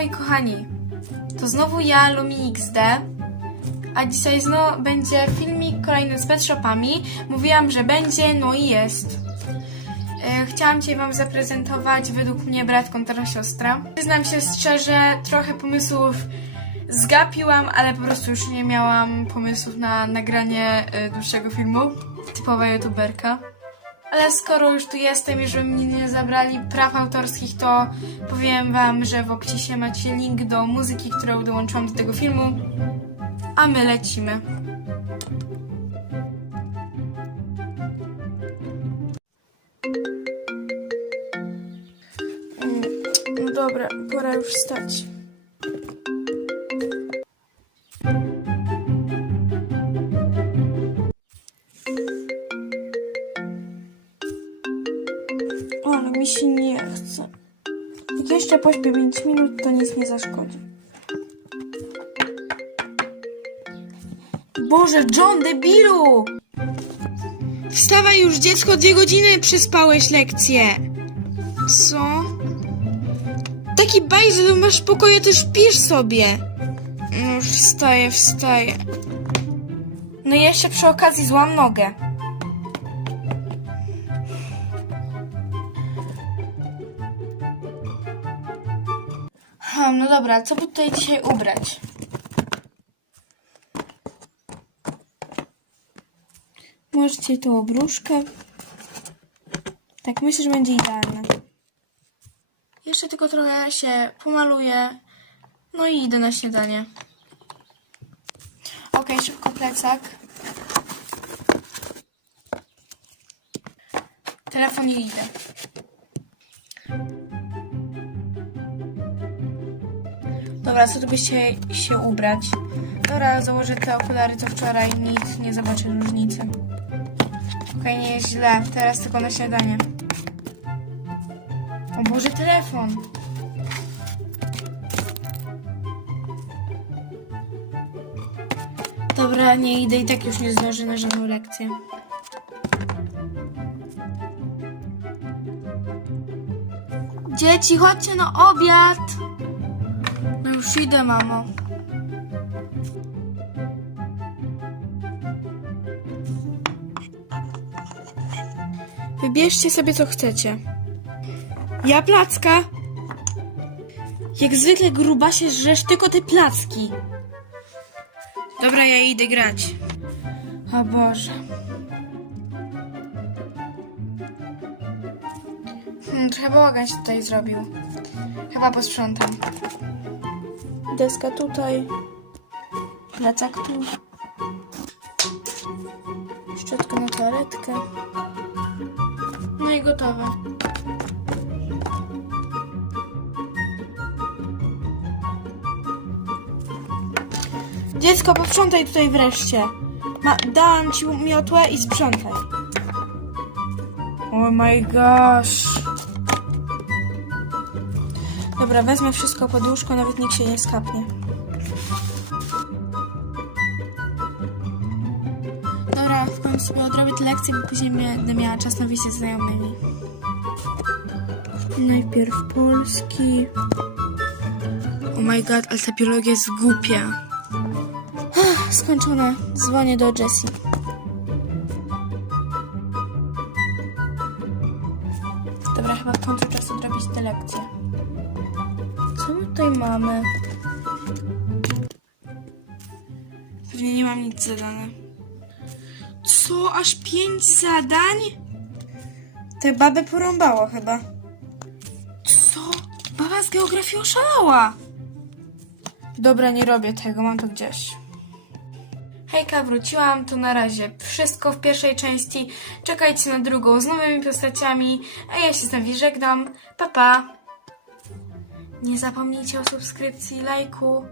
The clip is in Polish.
moi kochani, to znowu ja, LumiXD, a dzisiaj znowu będzie filmik kolejny z pet shopami. Mówiłam, że będzie, no i jest. E, Chciałam Cię Wam zaprezentować według mnie brat kontra siostra. Przyznam się szczerze, trochę pomysłów zgapiłam, ale po prostu już nie miałam pomysłów na nagranie e, dłuższego filmu. Typowa youtuberka. Ale skoro już tu jestem i żeby mnie nie zabrali praw autorskich, to powiem Wam, że w opisie macie link do muzyki, którą dołączyłam do tego filmu. A my lecimy. Mm, No dobra, pora już wstać. Się nie chce. Jak jeszcze pośpię 5 minut, to nic nie zaszkodzi. Boże, John, debilu! Wstawaj już, dziecko, dwie godziny przespałeś lekcję. Co? Taki bajzel, że masz w pokoju, to śpisz sobie. No już wstaję, wstaję. No i jeszcze przy okazji złam nogę. Ha, no dobra, co by tutaj dzisiaj ubrać? Możecie tą obruszkę. Tak, myślę, że będzie idealne. Jeszcze tylko trochę się pomaluję. No i idę na śniadanie. Okej, szybko plecak. Telefon i idę. Dobra, co tu byście się ubrać? Dobra, założę te okulary co wczoraj, nic, nie zobaczę różnicy. Okej, nie jest źle, teraz tylko na śniadanie. O Boże, telefon! Dobra, nie idę i tak już nie zdążę na żadną lekcję. Dzieci, chodźcie na obiad! Już idę, mamo. Wybierzcie sobie co chcecie. Ja placka. Jak zwykle gruba się żresz tylko te placki. Dobra, ja idę grać. O Boże. Hmm, trochę bałagan się tutaj zrobił. Chyba posprzątam. Deska tutaj. Plecak tu. Szczotka na toaletkę. No i gotowe. Dziecko, posprzątaj tutaj wreszcie. Ma, dałam ci miotłę i sprzątaj. Oh my gosh. Dobra, wezmę wszystko pod łóżko, nawet nikt się nie skapnie. Dobra, w końcu sobie odrobię te lekcje, bo później będę miała czas na wyjście z znajomymi. Najpierw polski. Oh my god, ale ta biologia jest głupia. Ach, Skończone. Dzwonię do Jessie. Dobra, chyba w końcu czas odrobić te lekcje. Tutaj mamy? Pewnie nie mam nic zadane. Co? Aż pięć zadań? Te babę porąbało chyba. Co? Baba z geografii oszalała. Dobra, nie robię tego, mam to gdzieś. Hejka, wróciłam, to na razie wszystko w pierwszej części. Czekajcie na drugą z nowymi postaciami, a ja się z nami żegnam. Pa, pa! Nie zapomnijcie o subskrypcji, lajku.